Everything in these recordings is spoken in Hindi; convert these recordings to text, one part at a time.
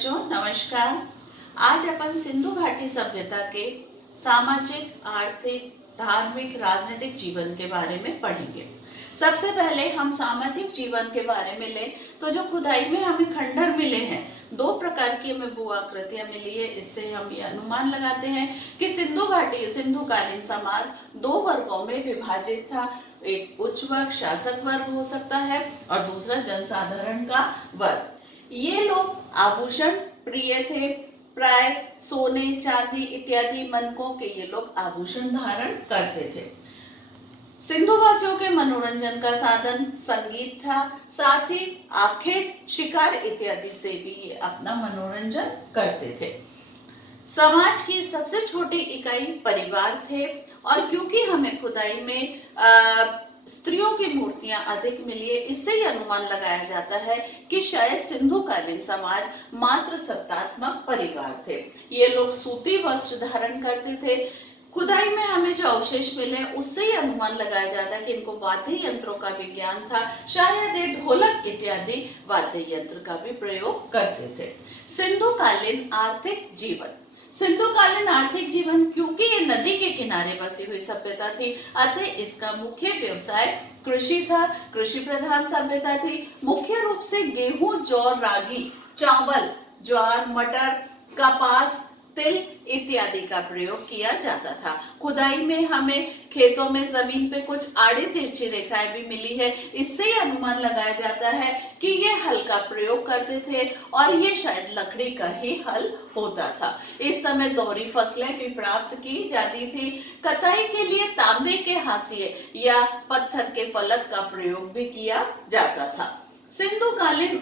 बच्चों नमस्कार। आज अपन सिंधु घाटी सभ्यता के सामाजिक, आर्थिक, धार्मिक, राजनीतिक जीवन के बारे में पढ़ेंगे। सबसे पहले हम सामाजिक जीवन के बारे में लें तो जो खुदाई में हमें खंडर मिले हैं, दो प्रकार की हमें भू आकृतियां मिली है। इससे हम ये अनुमान लगाते हैं कि सिंधुकालीन समाज दो वर्गों में विभाजित था। एक उच्च वर्ग, शासक वर्ग हो सकता है, और दूसरा जनसाधारण का वर्ग। ये लोग आभूषण प्रिय थे, प्राय सोने, चांदी इत्यादि मनकों के ये लोग आभूषण धारण करते थे। सिंधुवासियों के मनोरंजन का साधन संगीत था, साथ ही आखेट, शिकार इत्यादि से भी ये अपना मनोरंजन करते थे। समाज की सबसे छोटी इकाई परिवार थे, और क्योंकि हमें खुदाई में स्त्रियों की मूर्तियां अधिक मिली है, इससे ही अनुमान लगाया जाता है कि शायद सिंधुकालीन समाज मात्र सत्तात्मक परिवार थे। ये लोग सूती वस्त्र धारण करते थे। खुदाई में हमें जो अवशेष मिले उससे ही अनुमान लगाया जाता है कि इनको वाद्य यंत्रों का भी ज्ञान था। शायद ये ढोलक इत्यादि वाद्य यंत्र का भी प्रयोग करते थे। सिंधुकालीन आर्थिक जीवन क्योंकि ये नदी के किनारे बसी हुई सभ्यता थी, अतः इसका मुख्य व्यवसाय कृषि था। कृषि प्रधान सभ्यता थी। मुख्य रूप से गेहूं, जौ, रागी, चावल, ज्वार, मटर, कपास, तिल इत्यादि का प्रयोग किया जाता था। खुदाई में हमें खेतों में जमीन पे कुछ आड़ी तिरछी रेखाएं भी मिली है। इससे ही अनुमान लगाया जाता है कि ये हल का प्रयोग करते थे, और ये शायद लकड़ी का ही हल होता था। इस समय दोहरी फसलें भी प्राप्त की जाती थी। कताई के लिए तांबे के हाशिए या पत्थर के फलक का प्रयोग भी किया जाता था। सिंधुकालीन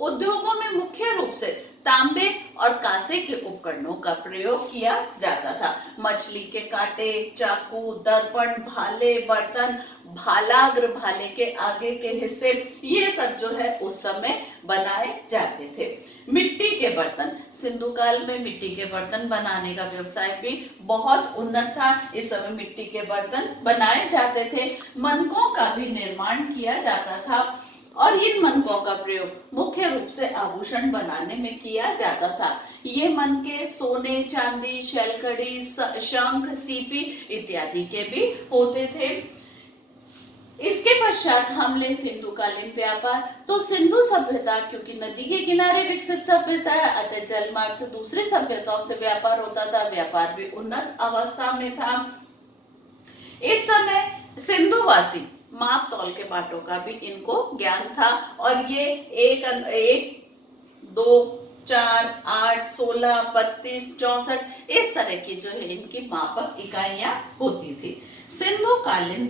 उद्योगों में मुख्य रूप से तांबे और कांसे के उपकरणों का प्रयोग किया जाता था। मछली के कांटे, चाकू, दर्पण, भाले, बर्तन, भालाग्र, भाले के आगे के हिस्से, ये सब जो है उस समय बनाए जाते थे। मिट्टी के बर्तन, सिंधु काल में मिट्टी के बर्तन बनाने का व्यवसाय भी बहुत उन्नत था। इस समय मिट्टी के बर्तन बनाए जाते थे। मनकों का भी निर्माण किया जाता था, और इन मनकों का प्रयोग मुख्य रूप से आभूषण बनाने में किया जाता था। ये मनके सोने, चांदी, शैलकड़ी, शंख, सीपी इत्यादि के भी होते थे। इसके पश्चात हम ले सिंधुकालीन व्यापार। तो सिंधु सभ्यता क्योंकि नदी के किनारे विकसित सभ्यता है, अतः जल मार्ग से दूसरी सभ्यताओं से व्यापार होता था। व्यापार भी उन्नत अवस्था में था। इस समय सिंधुवासी माप तौल के बाटों का भी इनको ज्ञान था, और ये 1, 2, 4, 8, 16, 32, 64 इस तरह की जो है इनकी मापक इकाइयां होती थी। सिंधुकालीन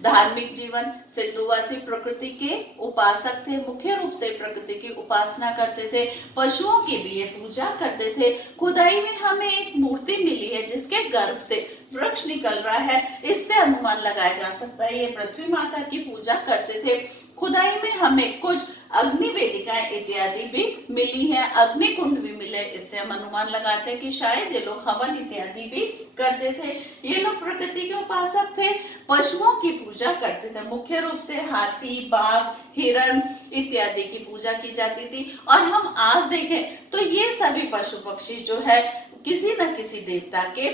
धार्मिक जीवन सिंधुवासी प्रकृति के उपासक थे। मुख्य रूप से प्रकृति की उपासना करते थे। पशुओं की भी ये पूजा करते थे। खुदाई में हमें एक मूर्ति मिली है जिसके गर्भ से वृक्ष निकल रहा है। इससे अनुमान लगाया जा सकता है ये पृथ्वी माता की पूजा करते थे। खुदाई में हमें कुछ अग्नि वेदिकाएं इत्यादि भी मिली है, अग्नि कुंड भी मिले। इससे हम अनुमान लगाते हैं कि शायद ये लोग हवन इत्यादि भी करते थे। ये लोग प्रकृति के उपासक थे। पशुओं की पूजा करते थे। मुख्य रूप से हाथी, बाघ, हिरण इत्यादि की पूजा की जाती थी। और हम आज देखें तो ये सभी पशु पक्षी जो है किसी न किसी देवता के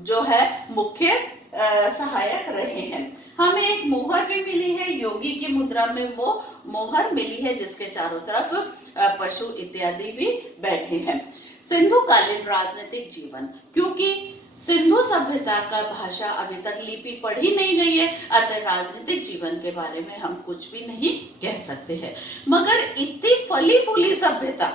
जो है मुख्य सहायक रहे हैं। हमें एक मोहर भी मिली है। योगी की मुद्रा में वो मोहर मिली है जिसके चारों तरफ पशु इत्यादि भी बैठे हैं। सिंधुकालीन राजनीतिक जीवन, क्योंकि सिंधु सभ्यता का भाषा अभी तक लिपि पढ़ी नहीं गई है, अतः राजनीतिक जीवन के बारे में हम कुछ भी नहीं कह सकते हैं। मगर इतनी फली फूली सभ्यता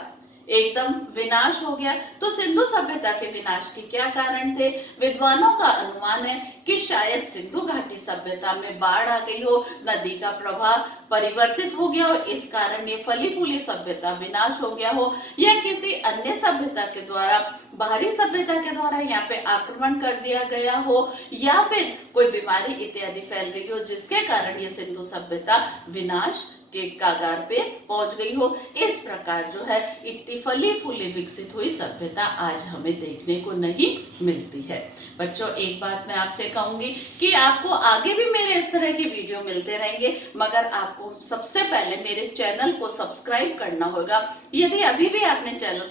एकदम विनाश हो गया, तो सिंधु सभ्यता के विनाश के क्या कारण थे? विद्वानों का अनुमान है कि शायद सिंधु घाटी सभ्यता में बाढ़ आ गई हो, नदी का प्रवाह परिवर्तित हो गया हो, इस कारण ये फली फूली सभ्यता विनाश हो गया हो, या किसी अन्य सभ्यता के द्वारा बाहरी सभ्यता के द्वारा यहाँ पे आक्रमण कर दिया गया हो या फिर कोई बीमारी इत्यादि फैल गई हो जिसके कारण ये सिंधु सभ्यता विनाश के कगार पे पहुंच गई हो। इस प्रकार जो है इतनी फली फूली विकसित हुई सभ्यता आज हमें देखने को नहीं मिलती है। बच्चों, एक बात मैं आपसे कहूंगी कि आपको आगे भी मेरे इस तरह की वीडियो मिलते रहेंगे, मगर आपको सबसे पहले मेरे चैनल को सब्सक्राइब करना होगा। यदि अभी भी आपने चैनल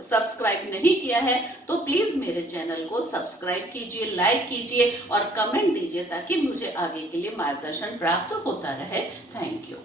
सब्सक्राइब नहीं किया है तो प्लीज मेरे चैनल को सब्सक्राइब कीजिए, लाइक कीजिए और कमेंट दीजिए ताकि मुझे आगे के लिए मार्गदर्शन प्राप्त होता रहे। Thank you.